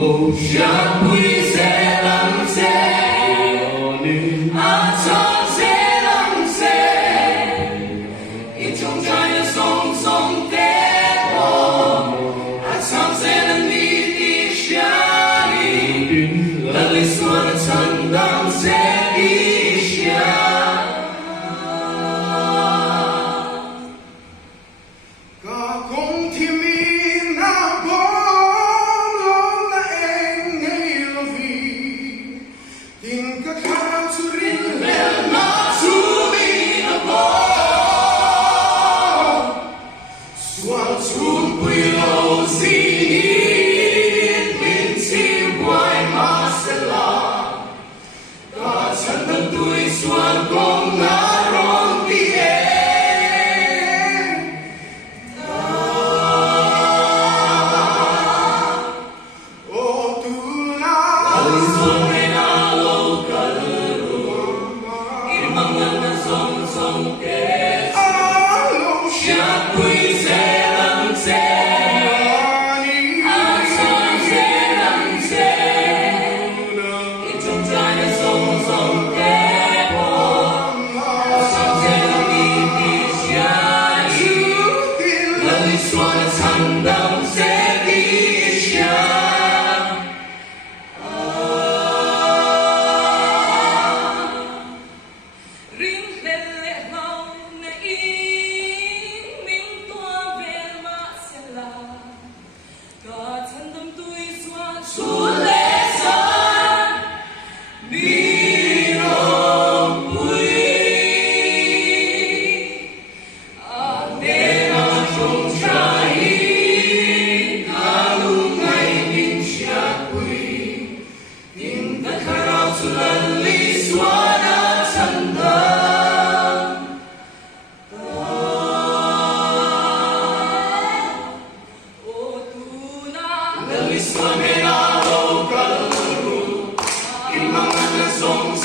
Siya po'y selang-se, at siyang selang-se, itong China song tempo, at siyang selang-niti siya, Lal Isuan at chhandam seti siya. Chhandam seti siya. Ring lele hau na in ming tua vel ma sela. Ka chhandam tui swan sule san birong pui. Adena chung trai. Lal Isuan at chhandam. O tuna Lal Isuan menalo kaluru, imang nasong